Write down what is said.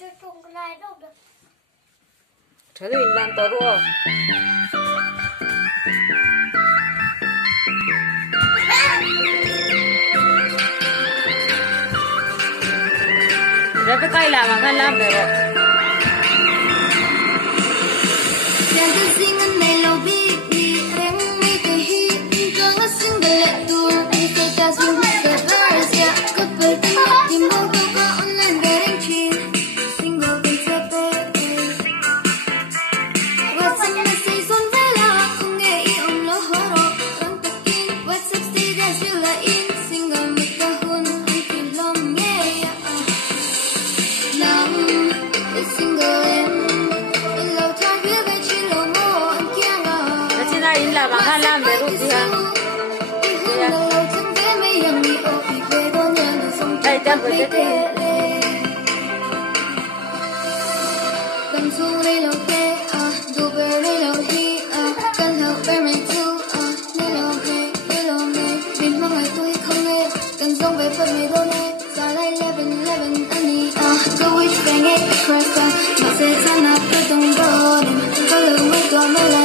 Thế thì mình làm tớ rồi. Đấy cái cây là bằng khăn lam để rồi. Là bằng khăn lam để rút đi ha. Đây chăm với cái gì? Go wish bang it, cross down. Nó sẽ ra nát cái tông bờ. Có lời mới qua mới là